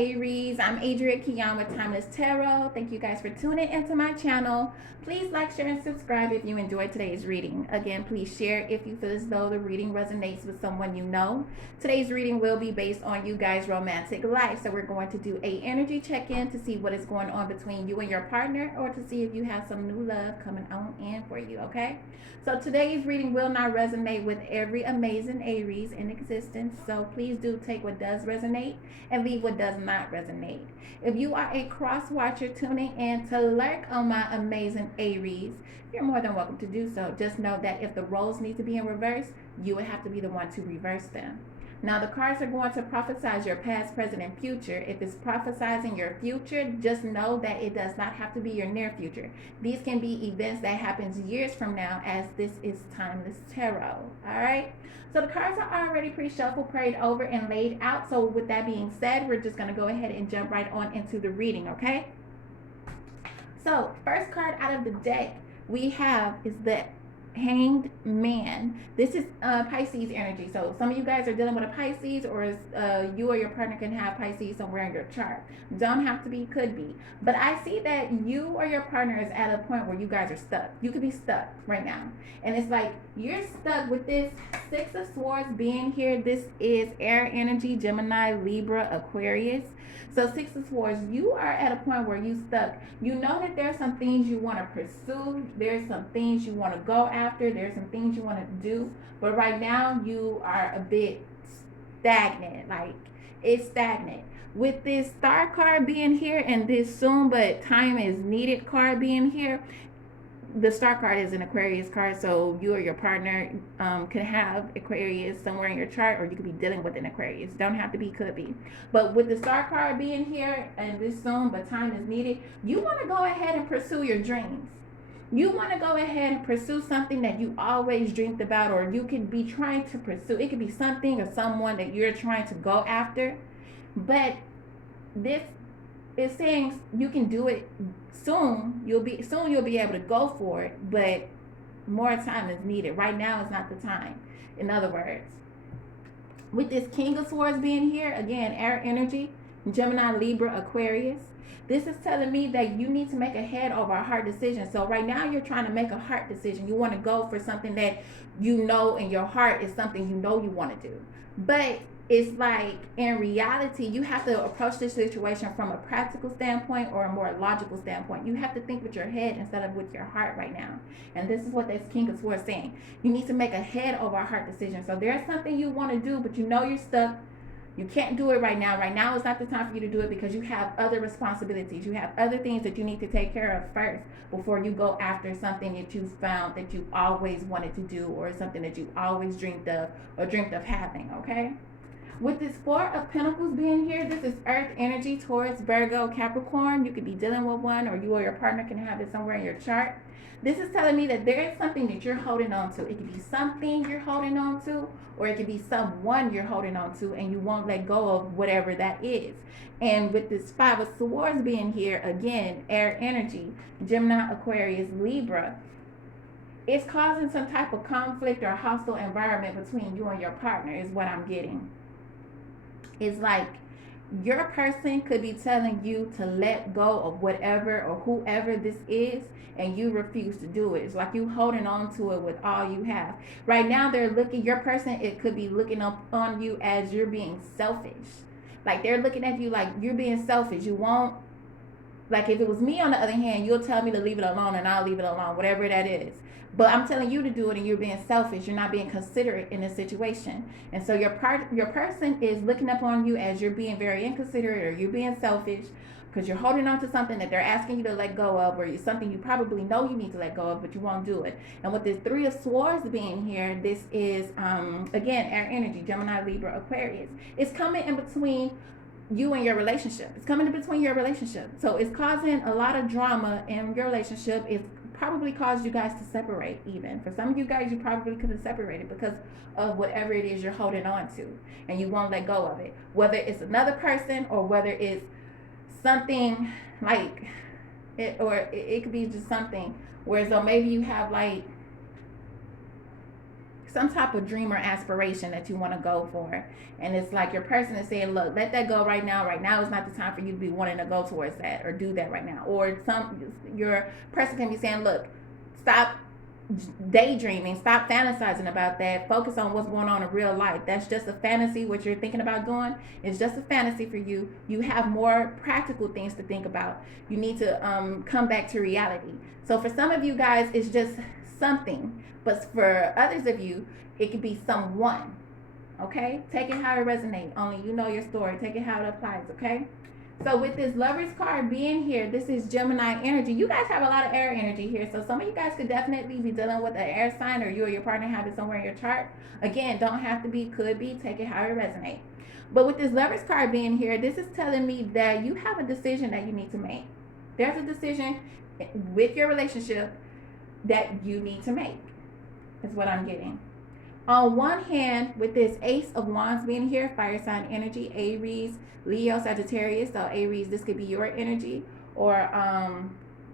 Aries. I'm ImAdriaQian with Timeless Tarot. Thank you guys for tuning into my channel. Please like, share, and subscribe if you enjoyed today's reading. Again, please share if you feel as though the reading resonates with someone you know. Today's reading will be based on you guys' romantic life. So we're going to do a energy check-in to see what is going on between you and your partner, or to see if you have some new love coming on in for you, okay? So today's reading will not resonate with every amazing Aries in existence. So please do take what does resonate and leave what does not resonate. If you are a cross watcher tuning in to lurk on my amazing Aries, you're more than welcome to do so. Just know that if the roles need to be in reverse, you would have to be the one to reverse them. Now, the cards are going to prophesize your past, present, and future. If it's prophesizing your future, just know that it does not have to be your near future. These can be events that happens years from now, as this is Timeless Tarot. All right? So the cards are already pre-shuffled, prayed over, and laid out. So with that being said, we're just going to go ahead and jump right on into the reading, okay? So first card out of the deck we have is the Hanged Man. This is Pisces energy. So some of you guys are dealing with a Pisces, or you or your partner can have Pisces somewhere in your chart. Don't have to be, could be. But I see that you or your partner is at a point where you guys are stuck. You could be stuck right now. And it's like you're stuck with this Six of Swords being here. This is air energy, Gemini, Libra, Aquarius. So Six of Swords, you are at a point where you stuck. You know that there's some things you want to pursue. There's some things you want to go after. There's some things you want to do. But right now you are a bit stagnant. Like, it's stagnant. With this Star card being here and this soon but time is needed card being here, the Star card is an Aquarius card, so you or your partner can have Aquarius somewhere in your chart, or you could be dealing with an Aquarius. Don't have to be, could be. But with the Star card being here and this soon but time is needed, you want to go ahead and pursue your dreams. You want to go ahead and pursue something that you always dreamed about, or you could be trying to pursue. It could be something or someone that you're trying to go after. But this is saying you can do it soon. You'll be able to go for it, but more time is needed. Right now is not the time. In other words, with this King of Swords being here, again, air energy, Gemini, Libra, Aquarius, this is telling me that you need to make a head over heart decision. So right now you're trying to make a heart decision. You want to go for something that you know in your heart is something you know you want to do. But it's like, in reality, you have to approach this situation from a practical standpoint or a more logical standpoint. You have to think with your head instead of with your heart right now. And this is what this King of Swords is saying. You need to make a head over heart decision. So there's something you want to do, but you know you're stuck. You can't do it right now. Right now is not the time for you to do it, because you have other responsibilities. You have other things that you need to take care of first before you go after something that you found that you always wanted to do, or something that you always dreamed of or dreamt of having, okay? With this Four of Pentacles being here, this is Earth energy, Taurus, Virgo, Capricorn. You could be dealing with one, or you or your partner can have it somewhere in your chart. This is telling me that there is something that you're holding on to. It could be something you're holding on to, or it could be someone you're holding on to, and you won't let go of whatever that is. And with this Five of Swords being here, again, air energy, Gemini, Aquarius, Libra, it's causing some type of conflict or hostile environment between you and your partner is what I'm getting. It's like your person could be telling you to let go of whatever or whoever this is, and you refuse to do it. It's like you holding on to it with all you have. Right now, they're looking, your person, it could be looking up on you as you're being selfish. Like, they're looking at you like you're being selfish. You won't, like, if it was me on the other hand, you'll tell me to leave it alone, and I'll leave it alone, whatever that is. But I'm telling you to do it, and you're being selfish. You're not being considerate in this situation. And so your person is looking up on you as you're being very inconsiderate, or you're being selfish, because you're holding on to something that they're asking you to let go of, or something you probably know you need to let go of, but you won't do it. And with this Three of Swords being here, this is, again, air energy, Gemini, Libra, Aquarius. It's coming in between you and your relationship. It's coming in between your relationship. So it's causing a lot of drama in your relationship. It's probably caused you guys to separate even. For some of you guys, you probably could have separated because of whatever it is you're holding on to, and you won't let go of it. Whether it's another person, or whether it's something like it, or it could be just something where, so maybe you have like some type of dream or aspiration that you want to go for, and it's like your person is saying, look, let that go right now. Right now is not the time for you to be wanting to go towards that or do that right now. Or your person can be saying, look, stop daydreaming, stop fantasizing about that, focus on what's going on in real life. That's just a fantasy. What you're thinking about doing is just a fantasy for you. You have more practical things to think about. You need to come back to reality. So for some of you guys, it's just something, but for others of you, it could be someone. Okay, take it how it resonates. Only you know your story. Take it how it applies. Okay. So with this Lovers card being here, this is Gemini energy. You guys have a lot of air energy here. So some of you guys could definitely be dealing with an air sign, or you or your partner have it somewhere in your chart. Again, don't have to be, could be. Take it how it resonates. But with this Lovers card being here, this is telling me that you have a decision that you need to make. There's a decision with your relationship that you need to make, is what I'm getting. On one hand, with this Ace of Wands being here, fire sign energy, Aries, Leo, Sagittarius. So Aries, this could be your energy, or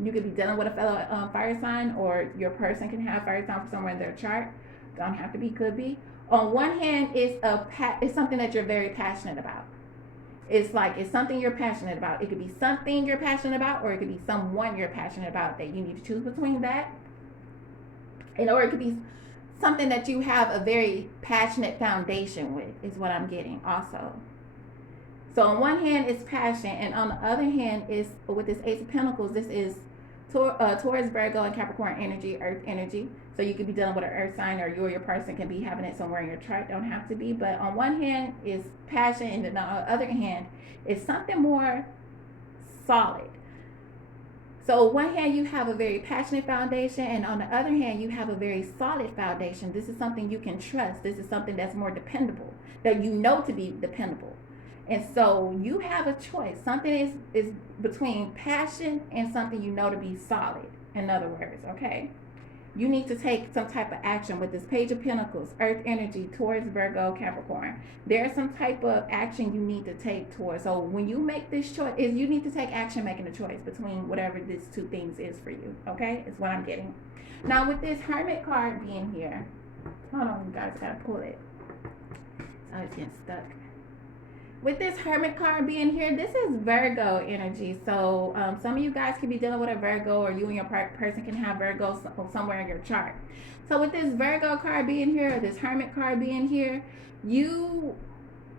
you could be dealing with a fellow fire sign, or your person can have fire sign somewhere in their chart. Don't have to be, could be. On one hand, it's something that you're very passionate about. It's like it's something you're passionate about. It could be something you're passionate about, or it could be someone you're passionate about that you need to choose between that. And or it could be something that you have a very passionate foundation with, is what I'm getting also. So on one hand, it's passion, and on the other hand, is with this Ace of Pentacles, this is Taurus, Virgo, and Capricorn energy, Earth energy. So you could be dealing with an Earth sign, or you or your person can be having it somewhere in your chart. Don't have to be, but on one hand is passion, and on the other hand is something more solid. So on one hand, you have a very passionate foundation, and on the other hand, you have a very solid foundation. This is something you can trust. This is something that's more dependable, that you know to be dependable. And so you have a choice. Something is between passion and something you know to be solid, in other words, okay? You need to take some type of action with this Page of Pentacles, Earth energy, Taurus, Virgo, Capricorn. There's some type of action you need to take towards. So when you make this choice, you need to take action making a choice between whatever these two things is for you, okay? Is what I'm getting. Now with this Hermit card being here, hold on, you guys gotta pull it. I was getting stuck. With this Hermit card being here, this is Virgo energy. So some of you guys can be dealing with a Virgo, or you and your person can have Virgo somewhere in your chart. So with this Virgo card being here, or this Hermit card being here, you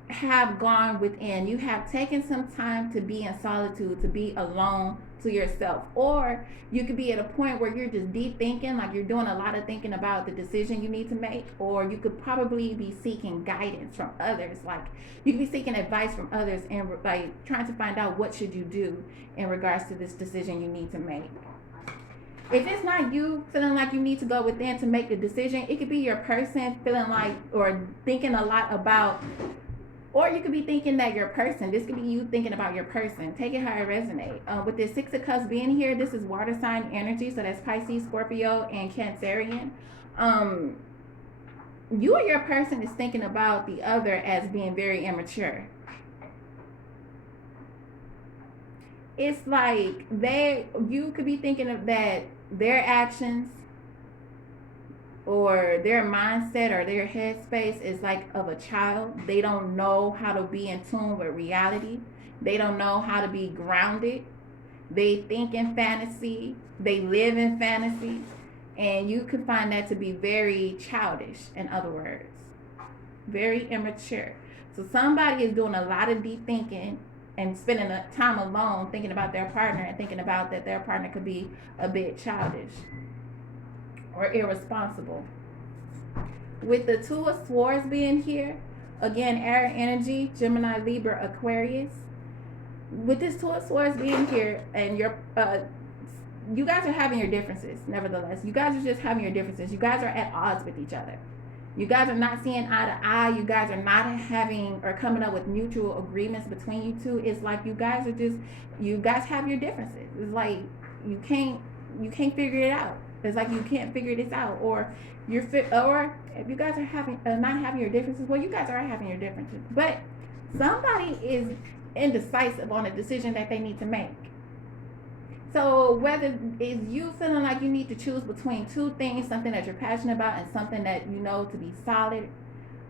have gone within. You have taken some time to be in solitude, to be alone to yourself. Or you could be at a point where you're just deep thinking, like you're doing a lot of thinking about the decision you need to make. Or you could probably be seeking guidance from others. Like you could be seeking advice from others and like trying to find out what should you do in regards to this decision you need to make. If it's not you feeling like you need to go within to make the decision, it could be your person feeling like, or thinking a lot about, or you could be thinking that your person, this could be you thinking about your person. Take it how it resonates. With this Six of Cups being here, this is water sign energy. So that's Pisces, Scorpio, and Cancerian. You or your person is thinking about the other as being very immature. It's like you could be thinking of that their actions or their mindset or their headspace is like of a child. They don't know how to be in tune with reality. They don't know how to be grounded. They think in fantasy. They live in fantasy. And you could find that to be very childish, in other words. Very immature. So somebody is doing a lot of deep thinking and spending time alone thinking about their partner and thinking about that their partner could be a bit childish or irresponsible. With the Two of Swords being here, again, air energy, Gemini, Libra, Aquarius. With this Two of Swords being here, and you guys are having your differences, nevertheless. You guys are just having your differences. You guys are at odds with each other. You guys are not seeing eye to eye. You guys are not having or coming up with mutual agreements between you two. It's like you guys have your differences. It's like you can't figure it out. It's like you can't figure this out, or if you guys are not having your differences, well, you guys are having your differences. But somebody is indecisive on a decision that they need to make. So whether it's you feeling like you need to choose between two things, something that you're passionate about and something that you know to be solid,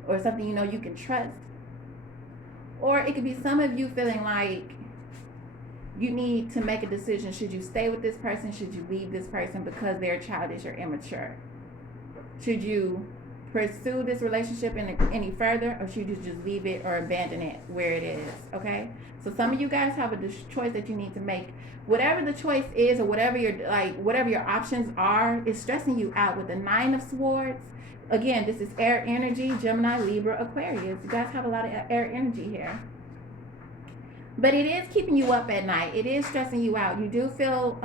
or something you know you can trust, or it could be some of you feeling like you need to make a decision. Should you stay with this person? Should you leave this person because they're childish or immature? Should you pursue this relationship any further, or should you just leave it or abandon it where it is? Okay, so some of you guys have a choice that you need to make. Whatever the choice is, or whatever your options are, is stressing you out. With the 9 of Swords, again, this is air energy, Gemini, Libra, Aquarius. You guys have a lot of air energy here. But it is keeping you up at night. It is stressing you out. You do feel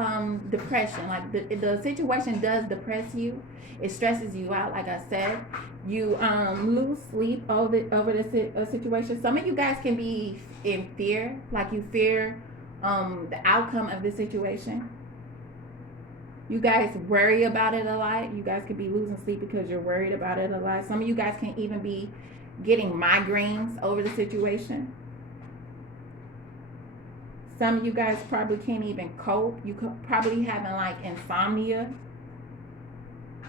depression. Like the situation does depress you. It stresses you out, like I said. You lose sleep over the situation. Some of you guys can be in fear. Like you fear the outcome of the situation. You guys worry about it a lot. You guys could be losing sleep because you're worried about it a lot. Some of you guys can even be getting migraines over the situation. Some of you guys probably can't even cope. You could probably having like insomnia.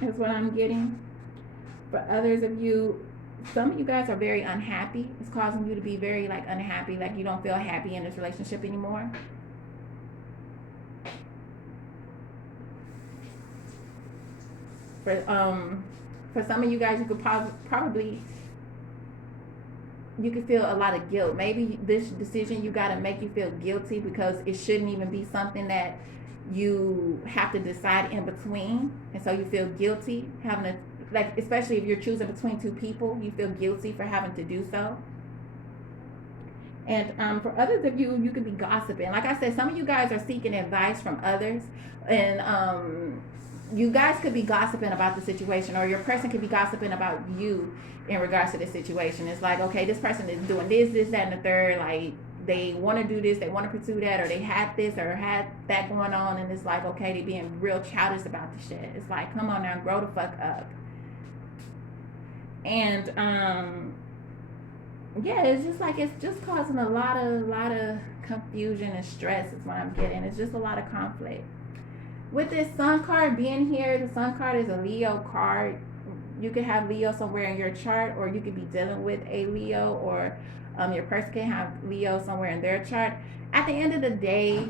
Is what I'm getting. For others of you, some of you guys are very unhappy. It's causing you to be very like unhappy, like you don't feel happy in this relationship anymore. For some of you guys, you could probably you could feel a lot of guilt. Maybe this decision you got to make you feel guilty because it shouldn't even be something that you have to decide in between, and so you feel guilty having to, like, especially if you're choosing between two people, you feel guilty for having to do so. And for others of you, you could be gossiping. Like I said, some of you guys are seeking advice from others, and you guys could be gossiping about the situation, or your person could be gossiping about you in regards to the situation. It's like, okay, this person is doing this, that, and the third. Like, they want to do this, they want to pursue that, or they had this or had that going on, and it's like, okay, they being real childish about the shit. It's like, come on now, grow the fuck up. And yeah, it's just like, it's just causing a lot of confusion and stress is what I'm getting. It's just a lot of conflict. With this Sun card being here, the Sun card is a Leo card. You could have Leo somewhere in your chart, or you could be dealing with a Leo, or your person can have Leo somewhere in their chart. At the end of the day,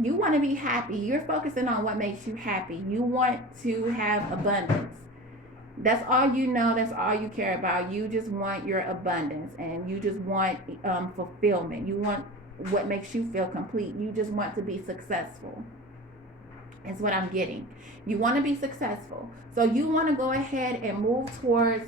you want to be happy. You're focusing on what makes you happy. You want to have abundance. That's all you know. That's all you care about. You just want your abundance, and you just want fulfillment. You want what makes you feel complete. You just want to be successful. Is what I'm getting. You want to be successful. So you want to go ahead and move towards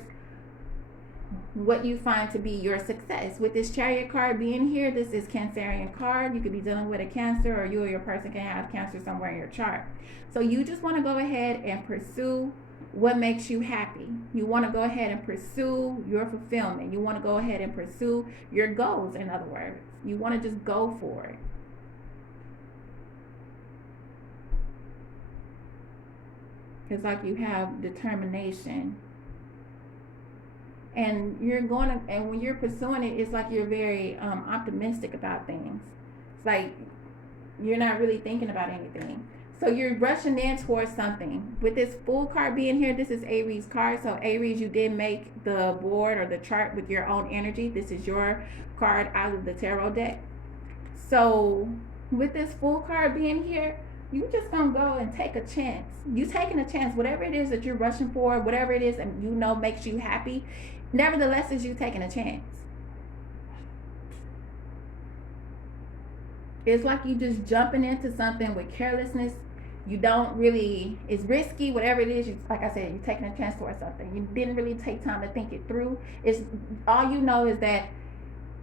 what you find to be your success. With this Chariot card being here, this is Cancerian card. You could be dealing with a Cancer, or you or your person can have Cancer somewhere in your chart. So you just want to go ahead and pursue what makes you happy. You want to go ahead and pursue your fulfillment. You want to go ahead and pursue your goals, in other words. You want to just go for it. It's like you have determination. And you're going to, and when you're pursuing it, it's like you're very optimistic about things. It's like you're not really thinking about anything. So you're rushing in towards something. With this Fool card being here, this is Aries card. So Aries, you did make the board or the chart with your own energy. This is your card out of the tarot deck. So with this Fool card being here, you just gonna go and take a chance. You taking a chance, whatever it is that you're rushing for, whatever it is and you know makes you happy, nevertheless is you taking a chance. It's like you just jumping into something with carelessness. You don't really, it's risky, whatever it is, you, like I said, you're taking a chance towards something. You didn't really take time to think it through. It's all you know is that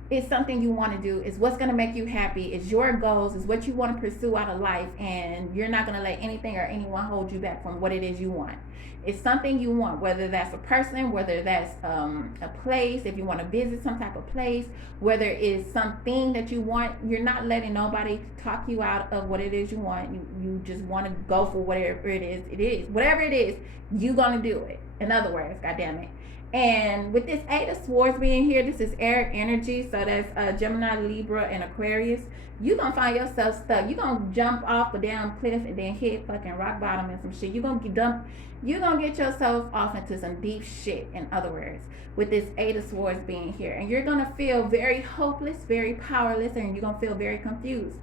it's something you want to do. It's what's going to make you happy. It's your goals. It's what you want to pursue out of life. And you're not going to let anything or anyone hold you back from what it is you want. It's something you want, whether that's a person, whether that's a place, if you want to visit some type of place, whether it's something that you want. You're not letting nobody talk you out of what it is you want. You just want to go for whatever it is. Whatever it is, you're going to do it. In other words, God damn it. And with this Eight of Swords being here, this is air energy. So that's Gemini, Libra, and Aquarius. You're going to find yourself stuck. You're going to jump off a damn cliff and then hit fucking rock bottom and some shit. You're going to get yourself off into some deep shit, in other words, with this Eight of Swords being here. And you're going to feel very hopeless, very powerless, and you're going to feel very confused,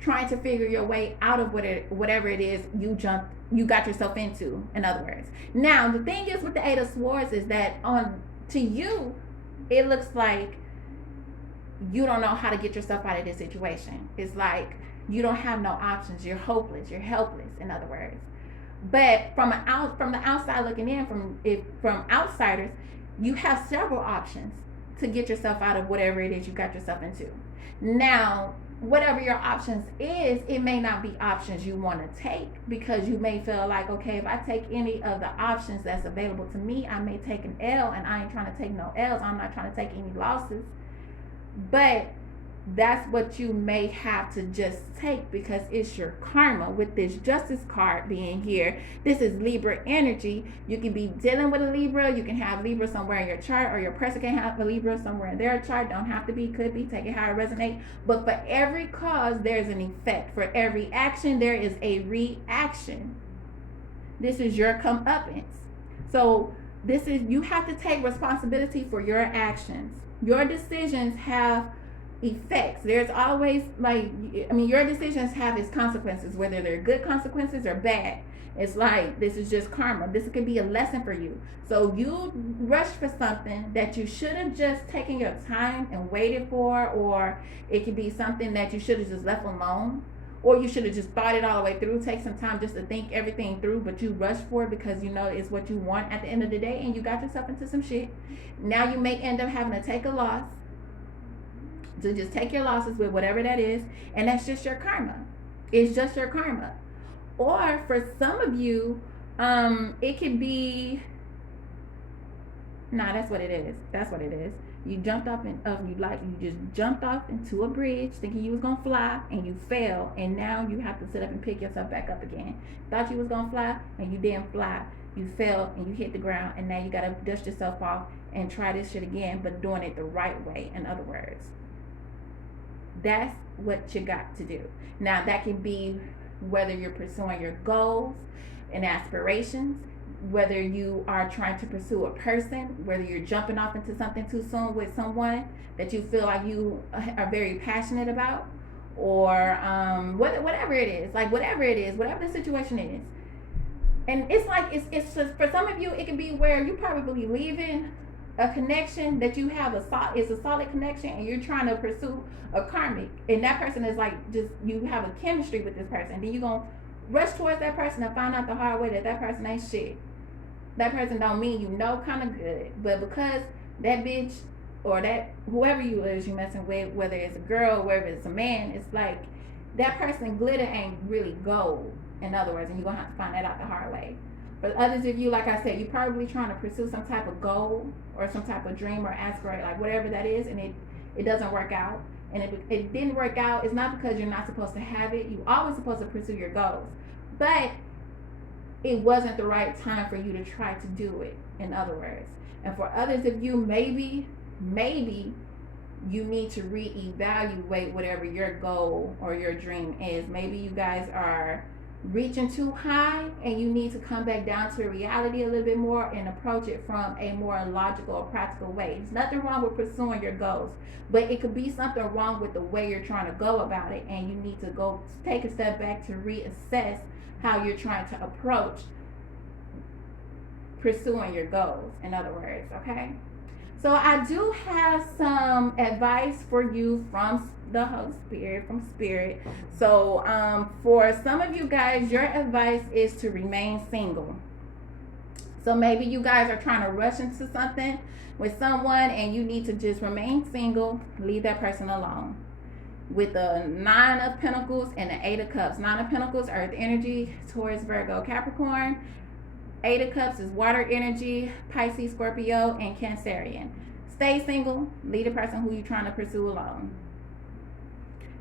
trying to figure your way out of whatever it is you got yourself into, in other words. Now, the thing is with the Eight of Swords is that to you, it looks like you don't know how to get yourself out of this situation. It's like you don't have no options. You're hopeless. You're helpless, in other words. But from the outside looking in, from outsiders, you have several options to get yourself out of whatever it is you got yourself into. Now, whatever your options is, it may not be options you want to take, because you may feel like, okay, if I take any of the options that's available to me, I may take an L, and I ain't trying to take no L's. I'm not trying to take any losses. But that's what you may have to just take, because it's your karma. With this Justice card being here, this is Libra energy. You can be dealing with a Libra. You can have Libra somewhere in your chart, or your person can have a Libra somewhere in their chart. Don't have to be, could be, take it how it resonates. But for every cause, there's an effect. For every action, there is a reaction. This is your comeuppance. So this is, you have to take responsibility for your actions. Your decisions have effects. There's always, your decisions have its consequences, whether they're good consequences or bad. It's like, this is just karma. This could be a lesson for you. So you rush for something that you should have just taken your time and waited for, or it could be something that you should have just left alone, or you should have just thought it all the way through, take some time just to think everything through, but you rush for it because you know it's what you want at the end of the day, and you got yourself into some shit. Now you may end up having to take a loss. So just take your losses with whatever that is, and that's just your karma. It's just your karma. Or for some of you, it could be, that's what it is. That's what it is. You jumped off you just jumped off into a bridge thinking you was gonna fly, and you fell, and now you have to sit up and pick yourself back up again. Thought you was gonna fly, and you didn't fly. You fell and you hit the ground, and now you gotta dust yourself off and try this shit again, but doing it the right way, in other words. That's what you got to do. Now, that can be whether you're pursuing your goals and aspirations, whether you are trying to pursue a person, whether you're jumping off into something too soon with someone that you feel like you are very passionate about, or whatever it is, whatever the situation is. And it's like, it's just, for some of you, it can be where you probably leaving a connection that you have is a solid connection, and you're trying to pursue a karmic, and that person is like, just, you have a chemistry with this person, then you're gonna rush towards that person and find out the hard way that person ain't shit. That person don't mean you no kind of good, but because that bitch or that whoever you is you messing with, whether it's a girl, whether it's a man, it's like that person glitter ain't really gold, in other words, and you're gonna have to find that out the hard way. For others of you, like I said, you're probably trying to pursue some type of goal or some type of dream or aspiration, like whatever that is, and it doesn't work out. And it didn't work out, it's not because you're not supposed to have it. You're always supposed to pursue your goals. But it wasn't the right time for you to try to do it, in other words. And for others of you, maybe you need to reevaluate whatever your goal or your dream is. Maybe you guys are reaching too high, and you need to come back down to reality a little bit more and approach it from a more logical or practical way. There's nothing wrong with pursuing your goals, but it could be something wrong with the way you're trying to go about it, and you need to go take a step back to reassess how you're trying to approach pursuing your goals, in other words. Okay, so I do have some advice for you from the Holy Spirit, from Spirit. So for some of you guys, your advice is to remain single. So maybe you guys are trying to rush into something with someone, and you need to just remain single, leave that person alone. With the 9 of Pentacles and the 8 of Cups. 9 of Pentacles, Earth energy, Taurus, Virgo, Capricorn. 8 of Cups is water energy, Pisces, Scorpio, and Cancerian. Stay single, leave the person who you're trying to pursue alone.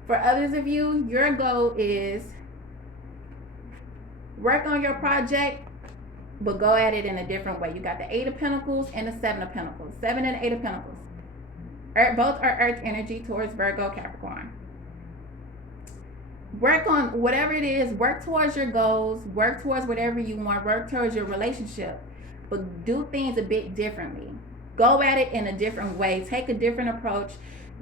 For others of you, your goal is work on your project, but go at it in a different way. You got the 8 of Pentacles and the 7 of Pentacles. 7 and 8 of Pentacles. Both are earth energy towards Virgo, Capricorn. Work on whatever it is. Work towards your goals. Work towards whatever you want. Work towards your relationship. But do things a bit differently. Go at it in a different way. Take a different approach.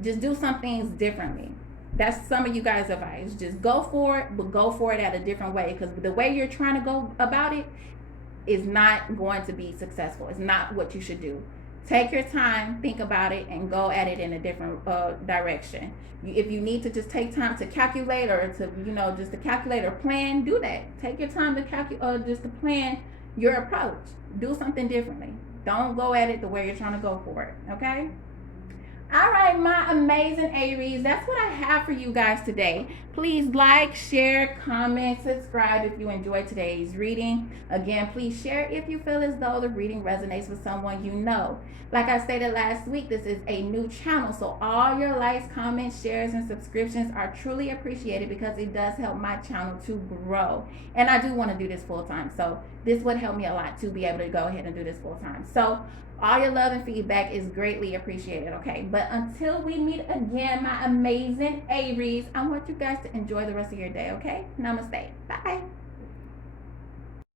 Just do some things differently. That's some of you guys' advice. Just go for it, but go for it at a different way. Because the way you're trying to go about it is not going to be successful. It's not what you should do. Take your time, think about it, and go at it in a different direction. If you need to just take time to calculate or to, just to calculate or plan, do that. Take your time to calculate, just to plan your approach. Do something differently. Don't go at it the way you're trying to go for it, okay? All right, my amazing Aries, that's what I have for you guys today. Please like, share, comment, subscribe if you enjoyed today's reading. Again, please share if you feel as though the reading resonates with someone you know. Like I stated last week, this is a new channel, so all your likes, comments, shares, and subscriptions are truly appreciated because it does help my channel to grow. And I do want to do this full time, so this would help me a lot to be able to go ahead and do this full time. So all your love and feedback is greatly appreciated, okay? But until we meet again, my amazing Aries, I want you guys to enjoy the rest of your day, okay? Namaste. Bye.